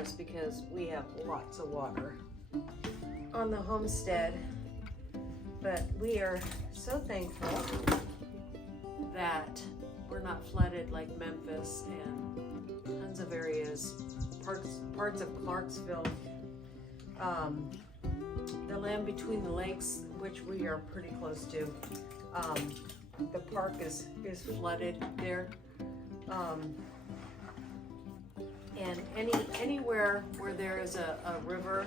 years because we have lots of water on the homestead. But we are so thankful that we're not flooded like Memphis and tons of areas, parts of Clarksville, the land between the lakes, which we are pretty close to. The park is flooded there. And anywhere where there is a river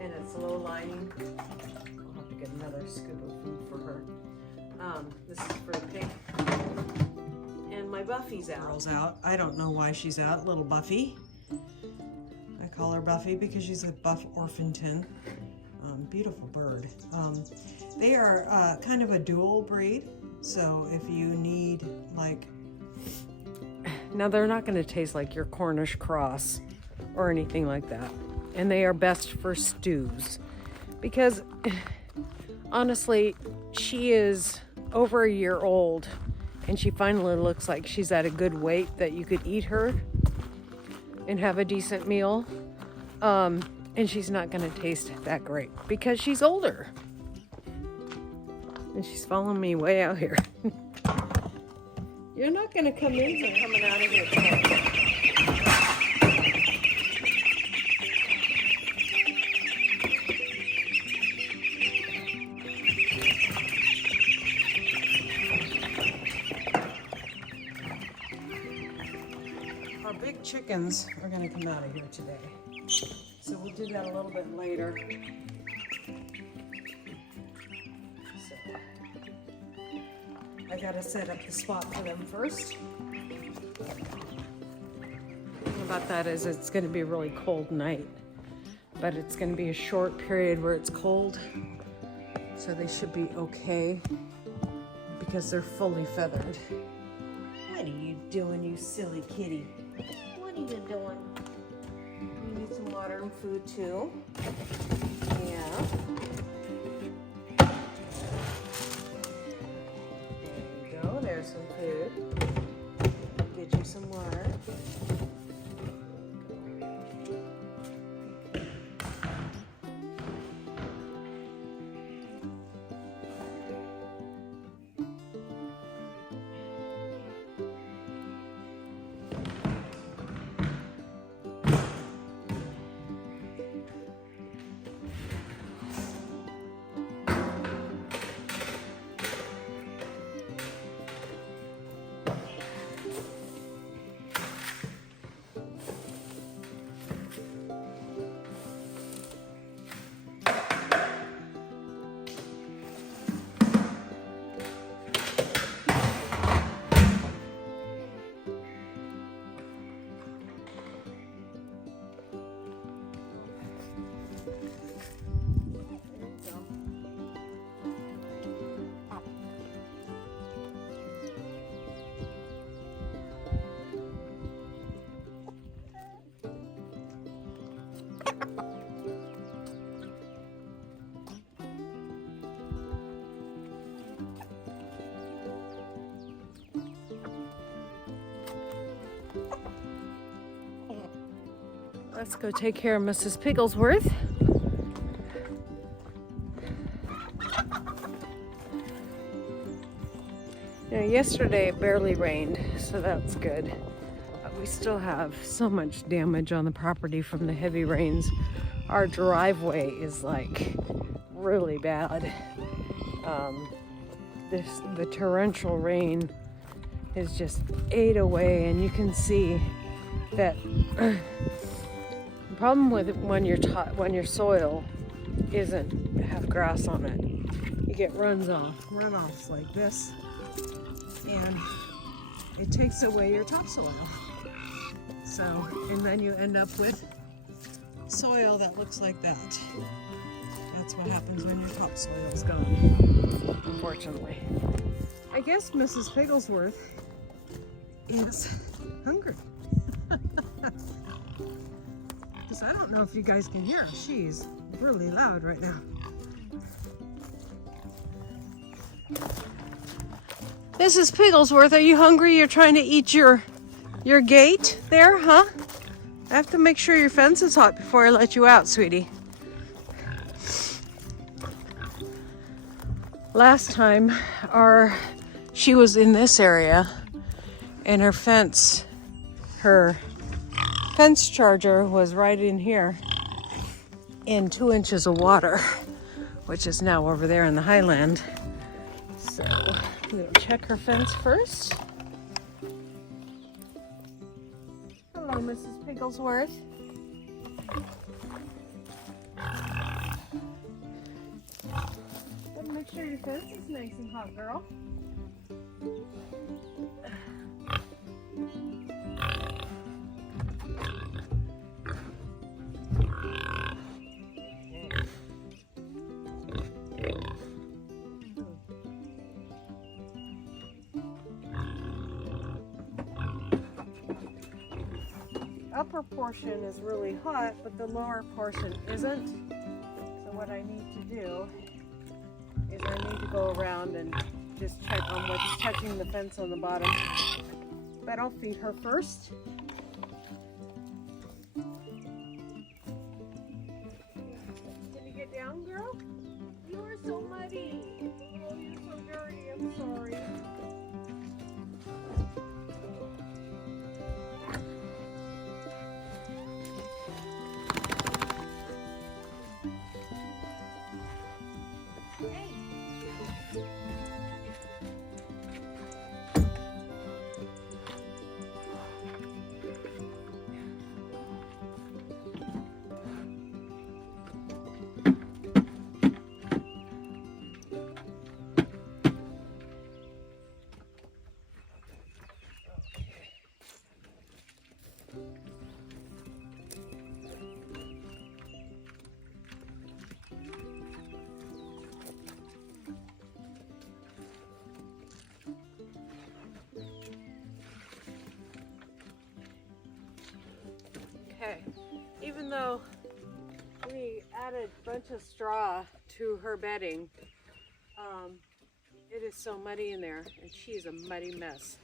and it's low lining, I'll have to get another scoop of food for her. This is for the pig. And my Buffy's out. Girl's out. I don't know why she's out. Little Buffy. I call her Buffy because she's a buff orphanton. Beautiful bird. They are kind of a dual breed. So if you need like... Now they're not going to taste like your Cornish cross or anything like that. And they are best for stews. Because honestly, she is over a year old and she finally looks like she's at a good weight that you could eat her and have a decent meal. And she's not going to taste that great because she's older. And she's following me way out here. You're not going to come in, so coming out of here today. Our big chickens are going to come out of here today. So we'll do that a little bit later. I gotta set up the spot for them first. The thing about that is it's going to be a really cold night, but it's going to be a short period where it's cold, so they should be okay because they're fully feathered. What are you doing, you silly kitty? What are you doing? You need some water and food too. Yeah. There's some food. Get you some water. Let's go take care of Mrs. Pigglesworth. Now, yesterday it barely rained, so that's good. But we still have so much damage on the property from the heavy rains. Our driveway is like really bad. The torrential rain is just ate away, and you can see that the problem with it when your soil isn't have grass on it, you get runoffs like this, and it takes away your topsoil. So, and then you end up with soil that looks like that. That's what happens when your topsoil is gone, unfortunately. I guess Mrs. Pigglesworth is hungry. Because I don't know if you guys can hear her. She's really loud right now. Mrs. Pigglesworth, are you hungry? You're trying to eat your gate there, huh? I have to make sure your fence is hot before I let you out, sweetie. Last time, she was in this area, and her fence charger was right in here in 2 inches of water, which is now over there in the highland. So we'll check her fence first. Hello, Mrs. Pigglesworth. Gotta make sure your fence is nice and hot, girl. Upper portion is really hot, but the lower portion isn't. So what I need to do is I need to go around and just check on what's touching the fence on the bottom. But I'll feed her first. Can you get down, girl? You are so muddy. Oh, you're so dirty. I'm sorry. Okay, even though we added a bunch of straw to her bedding, it is so muddy in there, and she's a muddy mess.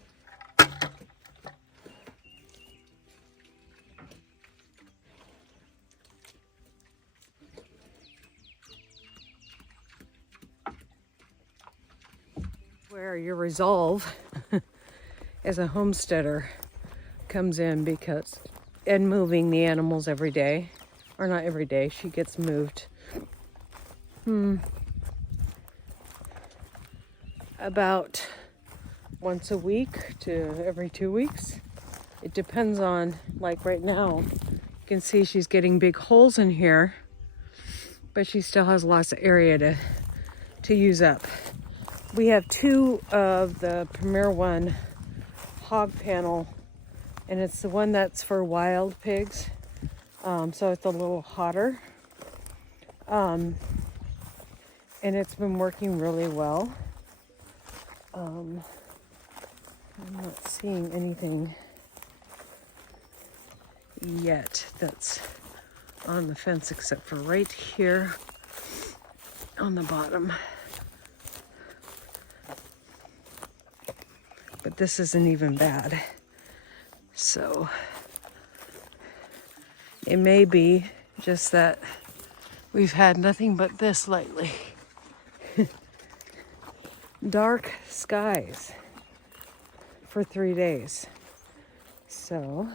Where your resolve as a homesteader comes in, because and moving the animals every day, or not every day, she gets moved about once a week to every 2 weeks. It depends on, like right now, you can see she's getting big holes in here, but she still has lots of area to use up. We have 2 of the Premier One hog panel, and it's the one that's for wild pigs, so it's a little hotter, and it's been working really well. I'm not seeing anything yet that's on the fence except for right here on the bottom. But this isn't even bad. So it may be just that we've had nothing but this lately. Dark skies for 3 days. So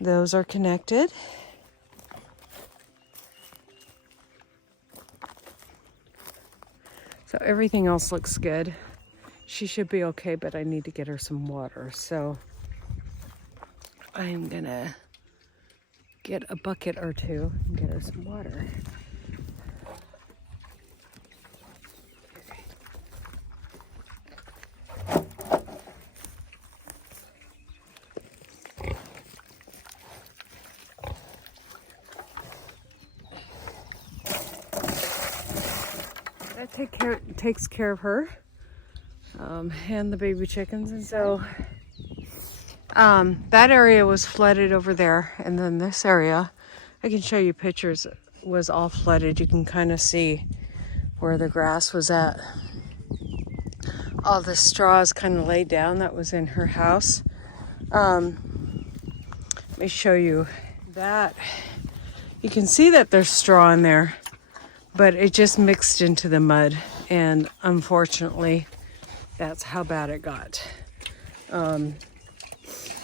those are connected. So everything else looks good. She should be okay, but I need to get her some water. So I'm gonna get a bucket or 2 and get her some water. That takes care of her. And the baby chickens. And so that area was flooded over there, and then this area, I can show you pictures, was all flooded. You can kind of see where the grass was at. All the straw is kind of laid down that was in her house. Let me show you that. You can see that there's straw in there, but it just mixed into the mud. And unfortunately, that's how bad it got.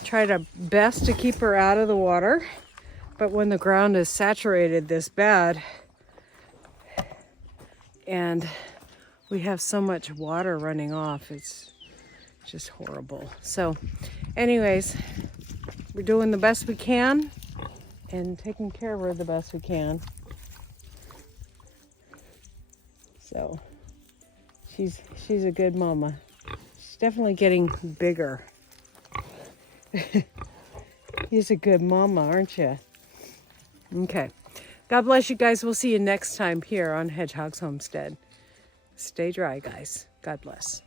Tried our best to keep her out of the water, but when the ground is saturated this bad and we have so much water running off, it's just horrible. So anyways, we're doing the best we can and taking care of her the best we can. So she's a good mama. She's definitely getting bigger. You're a good mama, aren't you? Okay. God bless you guys. We'll see you next time here on Hedgehog's Homestead. Stay dry, guys. God bless.